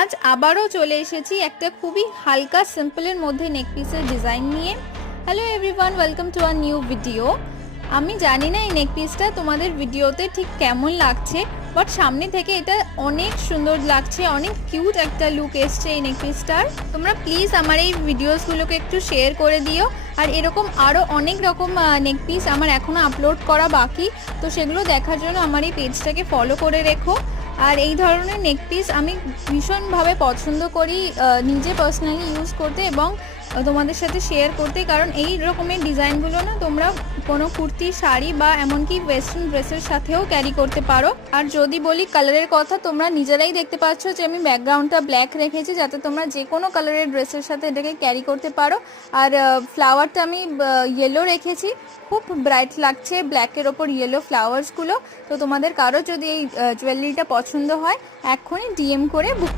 আজ আবারও চলে এসেছি একটা খুবই হালকা সিম্পলের মধ্যে নেক পিসের ডিজাইন নিয়ে। Hello everyone, welcome to our new video. আমি জানি না এই নেক পিসটা তোমাদের ভিডিওতে ঠিক কেমন লাগছে, বাট সামনে থেকে এটা অনেক সুন্দর লাগছে, অনেক কিউট একটা লুক এসছে এই নেক পিসটার। তোমরা প্লিজ আমার এই ভিডিওসগুলোকে একটু শেয়ার করে দিও। আর এরকম আরও অনেক রকম নেক পিস আমার এখনও আপলোড করা বাকি, তো সেগুলো দেখার জন্য আমার এই পেজটাকে ফলো করে রেখো। আর এই ধরনের নেক পিস আমি ভীষণভাবে পছন্দ করি নিজে পার্সোনালি ইউজ করতে এবং তোমাদের সাথে শেয়ার করতে, কারণ এই রকমের ডিজাইনগুলো না তোমরা কোনো কুর্তি, শাড়ি বা এমনকি ওয়েস্টার্ন ড্রেসের সাথেও ক্যারি করতে পারো। আর যদি বলি কালারের কথা, তোমরা নিজেরাই দেখতে পাচ্ছ যে আমি ব্যাকগ্রাউন্ডটা ব্ল্যাক রেখেছি, যাতে তোমরা যে কোনো কালারের ড্রেসের সাথে এটাকে ক্যারি করতে পারো। আর ফ্লাওয়ারটা আমি ইয়েলো রেখেছি, খুব ব্রাইট লাগছে ব্ল্যাকের ওপর ইয়েলো ফ্লাওয়ার্সগুলো। তো তোমাদের কারো যদি এই জুয়েলারিটা পছন্দ হয়, এক্ষুনি ডিএম করে বুক